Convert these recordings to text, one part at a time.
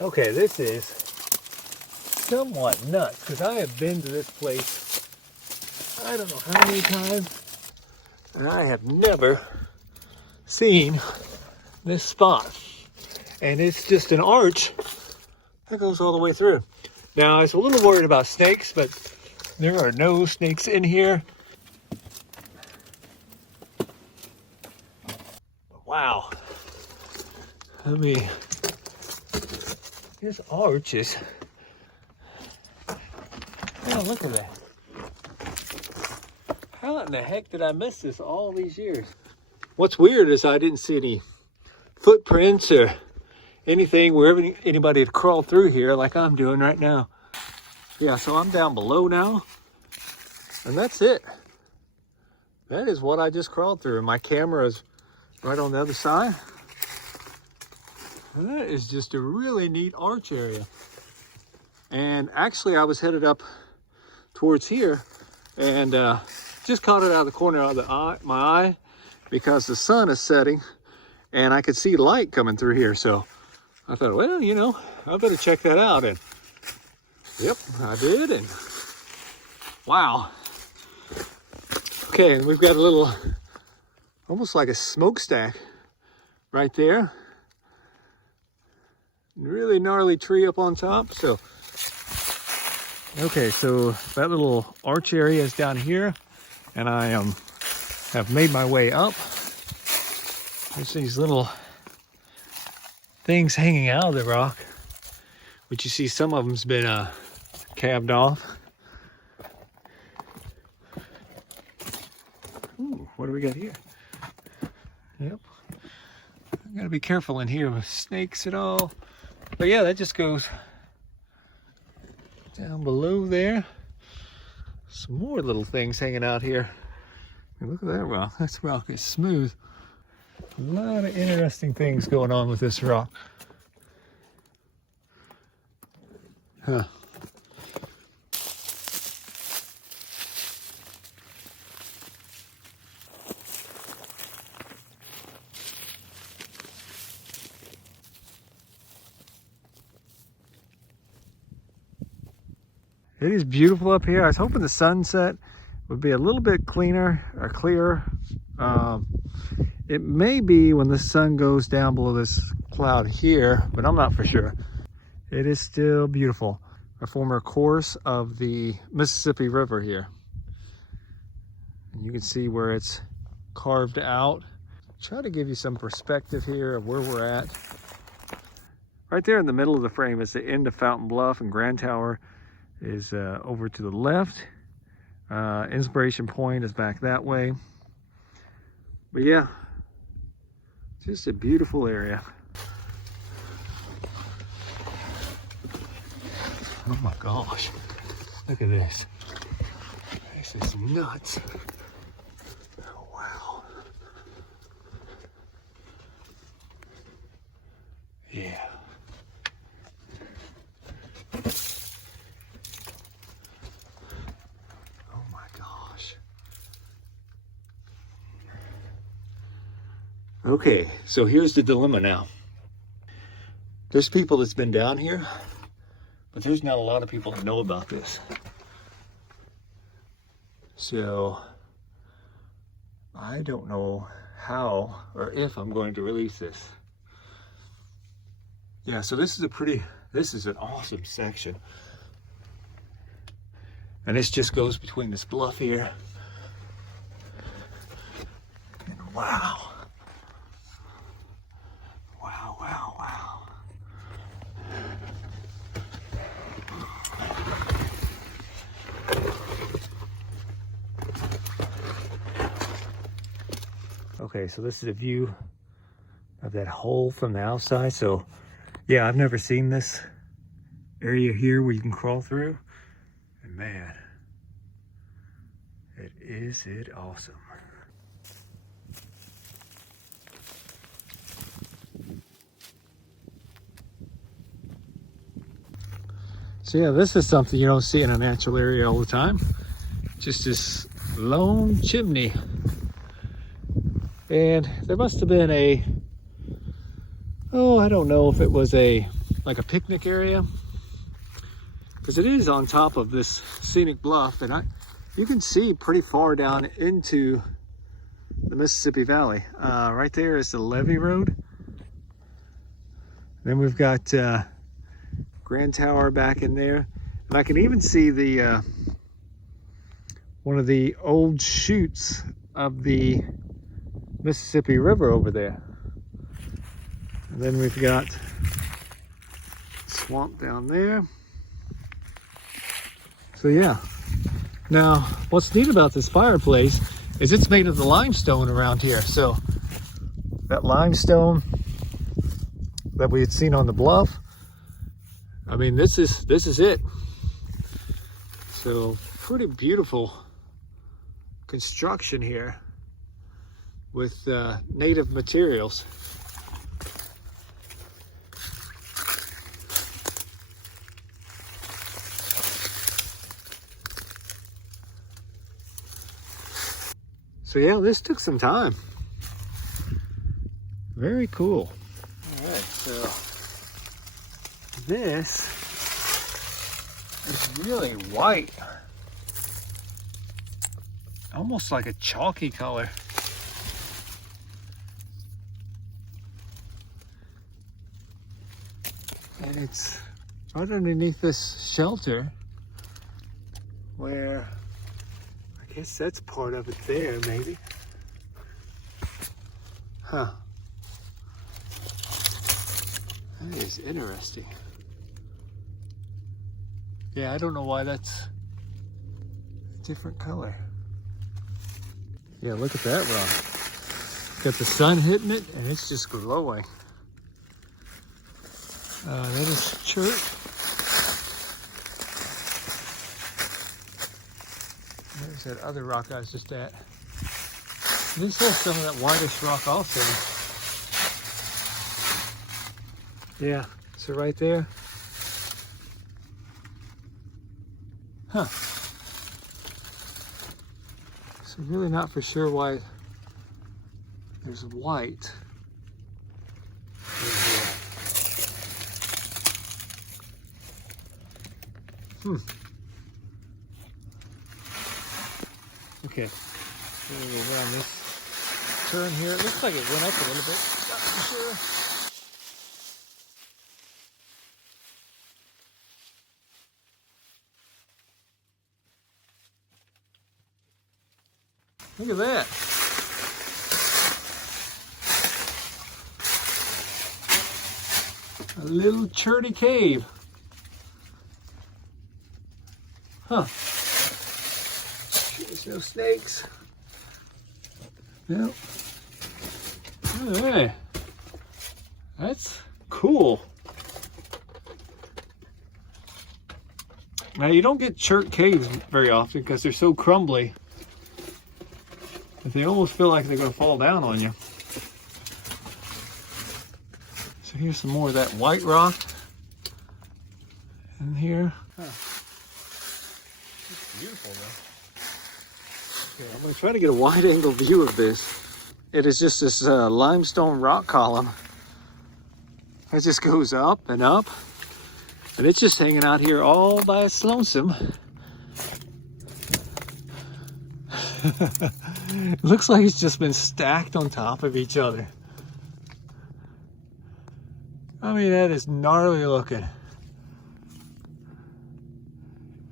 Okay, this is somewhat nuts because I have been to this place I don't know how many times, and I have never seen this spot. And it's just an arch that goes all the way through. Now, I was a little worried about snakes, but there are no snakes in here. Wow. This arch is, oh, look at that. How in the heck did I miss this all these years? What's weird is I didn't see any footprints or anything where anybody had crawled through here like I'm doing right now. Yeah, so I'm down below now, and that's it. That is what I just crawled through, and my camera is right on the other side. And that is just a really neat arch area. And actually, I was headed up towards here, and just caught it out of the corner of my eye because the sun is setting, and I could see light coming through here. So I thought, well, you know, I better check that out. And yep, I did. And wow. Okay, and we've got a little, almost like a smokestack right there. Really gnarly tree up on top. So, okay, so that little arch area is down here, and I have made my way up. There's these little things hanging out of the rock, but you see some of them's been calved off. Ooh, what do we got here? Yep. I gotta be careful in here with snakes and all. But yeah, that just goes down below there. Some more little things hanging out here. And look at that rock. That rock is smooth. A lot of interesting things going on with this rock. Huh. It is beautiful up here. I was hoping the sunset would be a little bit cleaner or clearer. It may be when the sun goes down below this cloud here, but I'm not for sure. It is still beautiful. A former course of the Mississippi River here. And you can see where it's carved out. Try to give you some perspective here of where we're at. Right there in the middle of the frame is the end of Fountain Bluff, and Grand Tower is over to the left. Inspiration Point is back that way. But yeah, just a beautiful area. Oh my gosh, look at this. This is nuts. Oh, wow. Yeah. Okay, so here's the dilemma now. There's people that's been down here, but there's not a lot of people that know about this. So I don't know how or if I'm going to release this. Yeah, so this is an awesome section. And this just goes between this bluff here. And wow. Okay, so this is a view of that hole from the outside. So yeah, I've never seen this area here where you can crawl through. And man, is it awesome. So yeah, this is something you don't see in a natural area all the time. Just this lone chimney. And there must have been I don't know if it was a like a picnic area, because it is on top of this scenic bluff, and you can see pretty far down into the Mississippi Valley. Right there is the Levee Road. Then we've got Grand Tower back in there, and I can even see the one of the old chutes of the Mississippi River over there. And then we've got swamp down there. So yeah. Now, what's neat about this fireplace is it's made of the limestone around here. So that limestone that we had seen on the bluff, I mean, this is it. So pretty beautiful construction here with native materials. So yeah, this took some time. Very cool. All right, so this is really white. Almost like a chalky color. And it's right underneath this shelter where I guess that's part of it there, maybe. Huh. That is interesting. Yeah, I don't know why that's a different color. Yeah, look at that rock. Got the sun hitting it and it's just glowing. That is chert. There's that other rock I was just at. This has some of that whitish rock also. Yeah, so right there. Huh. So really not for sure why there's white in here. Okay, so we'll go around this turn here. It looks like it went up a little bit. Not for sure. Look at that. A little cherty cave. Huh. There's no snakes. Nope. Alright. That's cool. Now you don't get chert caves very often because they're so crumbly. But they almost feel like they're going to fall down on you. So here's some more of that white rock in here. Huh. It's beautiful though. Okay, I'm going to try to get a wide angle view of this. It is just this limestone rock column. It just goes up and up. And it's just hanging out here all by its lonesome. It looks like it's just been stacked on top of each other. I mean, that is gnarly looking.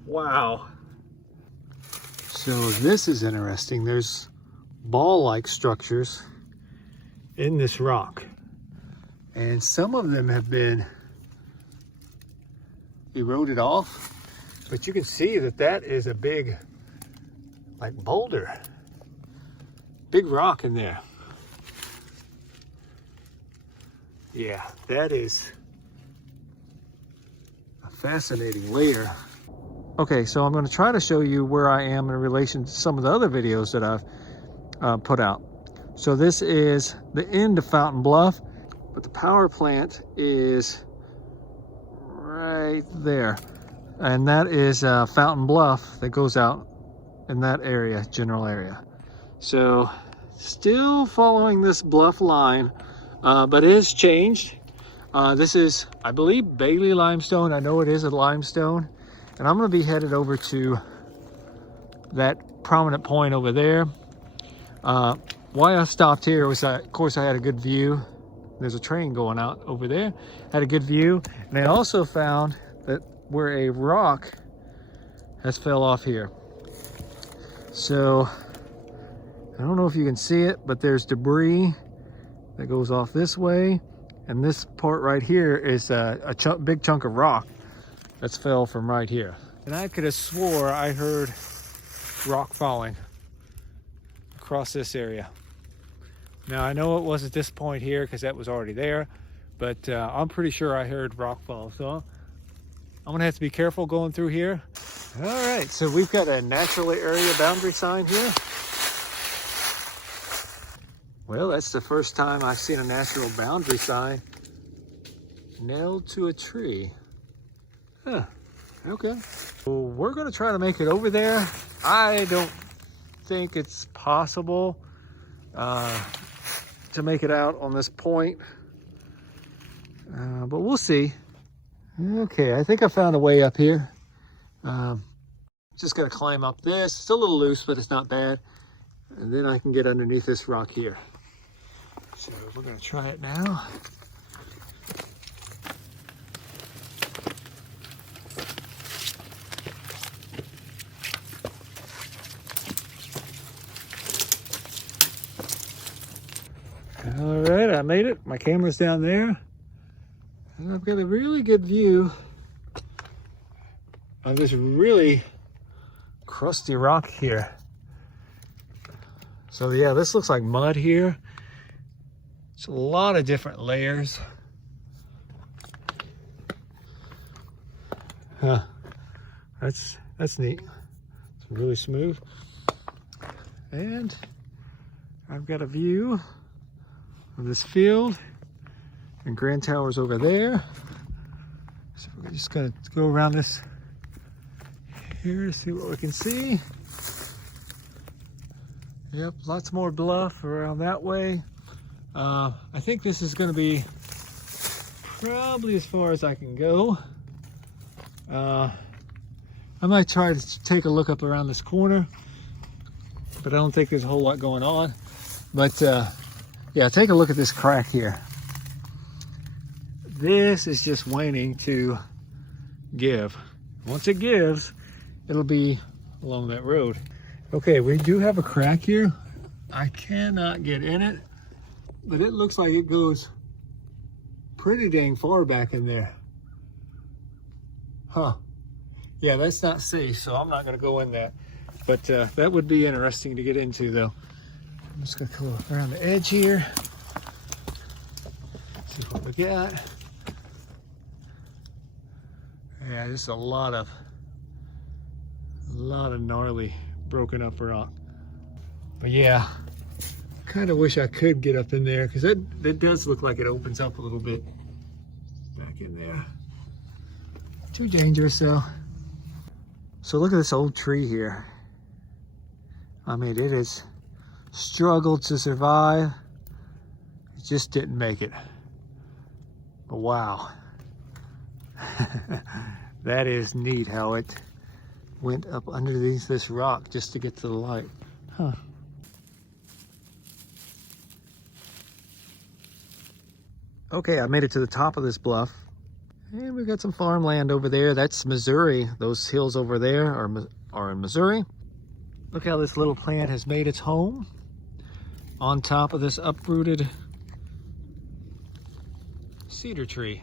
Wow. So this is interesting. There's ball-like structures in this rock. And some of them have been eroded off. But you can see that that is a big, like, boulder. Big rock in there. Yeah, that is a fascinating layer. Okay, so I'm going to try to show you where I am in relation to some of the other videos that I've put out. So this is the end of Fountain Bluff, but the power plant is right there. And that is Fountain Bluff that goes out in that area, general area. So still following this bluff line, but it has changed. This is, I believe, Bailey limestone. I know it is a limestone. And I'm going to be headed over to that prominent point over there. Why I stopped here was that, of course, I had a good view. There's a train going out over there. Had a good view. And I also found that where a rock has fell off here. So, I don't know if you can see it, but there's debris that goes off this way. And this part right here is a big chunk of rock that's fell from right here. And I could have swore I heard rock falling across this area. Now I know it wasn't this point here because that was already there, but I'm pretty sure I heard rock fall. So I'm gonna have to be careful going through here. All right, so we've got a natural area boundary sign here. Well, that's the first time I've seen a natural boundary sign nailed to a tree. Huh, okay. Well, we're gonna try to make it over there. I don't think it's possible to make it out on this point, but we'll see. Okay, I think I found a way up here. Just gotta climb up this. It's a little loose, but it's not bad. And then I can get underneath this rock here. So we're gonna try it now. All right, I made it. My camera's down there. And I've got a really good view of this really crusty rock here. So yeah, this looks like mud here. It's a lot of different layers. Huh, that's neat. It's really smooth. And I've got a view of this field, and Grand Tower's over there. So we're just gonna go around this here to see what we can see. Yep, lots more bluff around that way. I think this is gonna be probably as far as I can go. I might try to take a look up around this corner, but I don't think there's a whole lot going on. But yeah, take a look at this crack here. This is just waiting to give. Once it gives, it'll be along that road. Okay, we do have a crack here. I cannot get in it, but it looks like it goes pretty dang far back in there. Huh. Yeah, that's not safe, so I'm not gonna go in that. But that would be interesting to get into though. I'm just gonna go around the edge here. See what we got. Yeah, just a lot of gnarly broken up rock. But yeah, kind of wish I could get up in there because that does look like it opens up a little bit back in there. Too dangerous though. So look at this old tree here. I mean, it has struggled to survive. It just didn't make it. But wow. That is neat how it went up underneath this rock just to get to the light. Huh. Okay, I made it to the top of this bluff. And we've got some farmland over there. That's Missouri. Those hills over there are in Missouri. Look how this little plant has made its home on top of this uprooted cedar tree.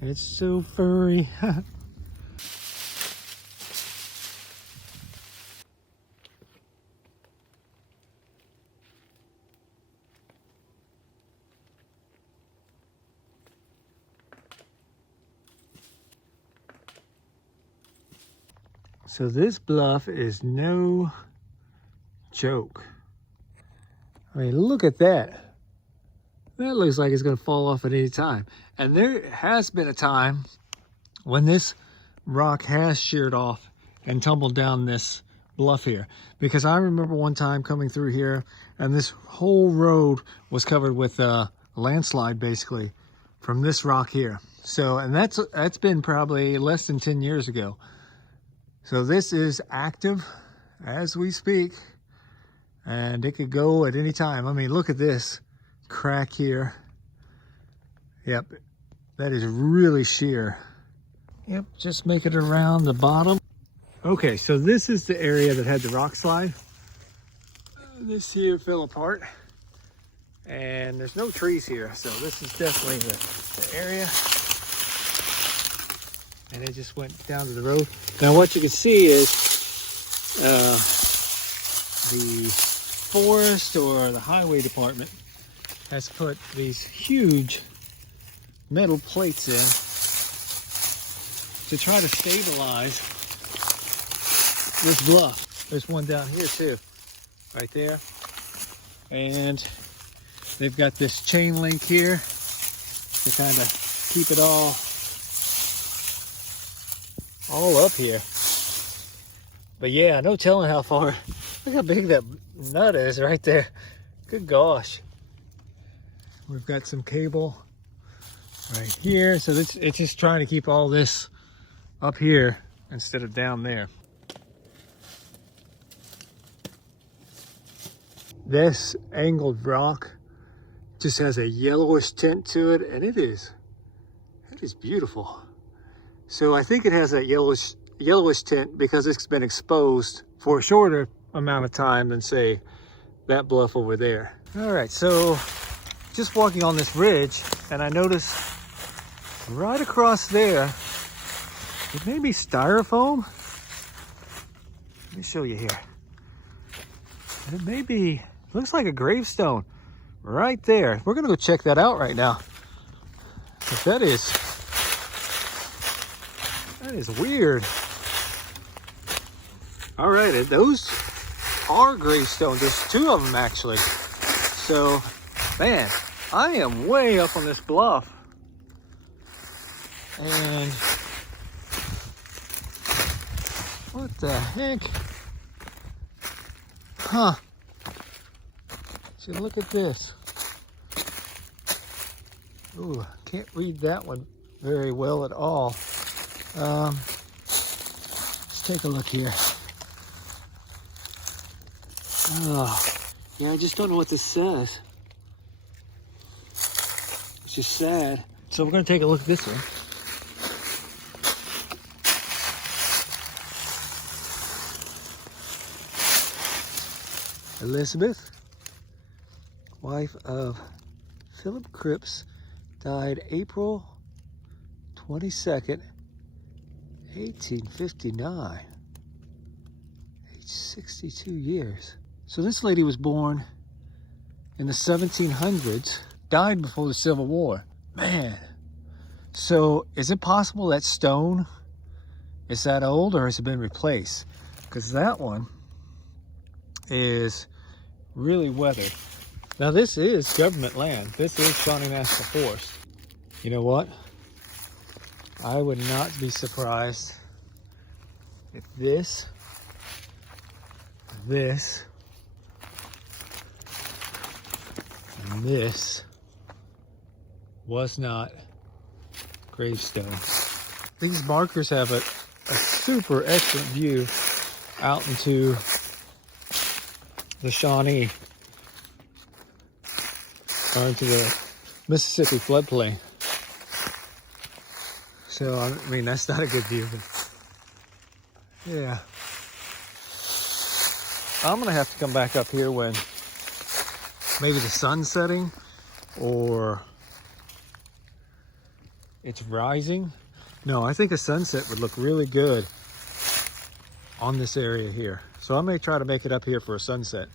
And it's so furry. So this bluff is no joke. I mean, look at that. That looks like it's gonna fall off at any time. And there has been a time when this rock has sheared off and tumbled down this bluff here. Because I remember one time coming through here and this whole road was covered with a landslide basically from this rock here. So, and that's been probably less than 10 years ago. So this is active as we speak, and it could go at any time. I mean, look at this crack here. Yep, that is really sheer. Yep, just make it around the bottom. Okay, so this is the area that had the rock slide. This here fell apart, and there's no trees here, so this is definitely the area. And it just went down to the road. Now what you can see is the forest or the highway department has put these huge metal plates in to try to stabilize this bluff. There's one down here too, right there. And they've got this chain link here to kind of keep it all up here. But yeah, no telling how far. Look how big that nut is right there. Good gosh. We've got some cable right here. So it's just trying to keep all this up here instead of down there. This angled rock just has a yellowish tint to it, and it is beautiful. So I think it has that yellowish tint because it's been exposed for a shorter amount of time than, say, that bluff over there. All right, so just walking on this ridge, and I noticed right across there, it may be styrofoam. Let me show you here. It may be, looks like a gravestone right there. We're gonna go check that out right now. But that is weird. All right, those are gravestones. There's two of them actually. So, man, I am way up on this bluff. And what the heck? Huh. So look at this. Ooh, can't read that one very well at all. Let's take a look here. Oh, yeah, I just don't know what this says. It's just sad. So we're gonna take a look at this one. Elizabeth, wife of Philip Cripps, died April 22nd, 1859, age 62 years. So this lady was born in the 1700s, died before the Civil War. Man, so is it possible that stone is that old, or has it been replaced? Because that one is really weathered. Now this is government land. This is Shawnee National Forest. You know what? I would not be surprised if this and this was not gravestone. These markers have a super excellent view out into the Shawnee, or into the Mississippi floodplain. So, I mean, that's not a good view, but yeah. I'm gonna have to come back up here when maybe the sun's setting or it's rising. No, I think a sunset would look really good on this area here. So I may try to make it up here for a sunset.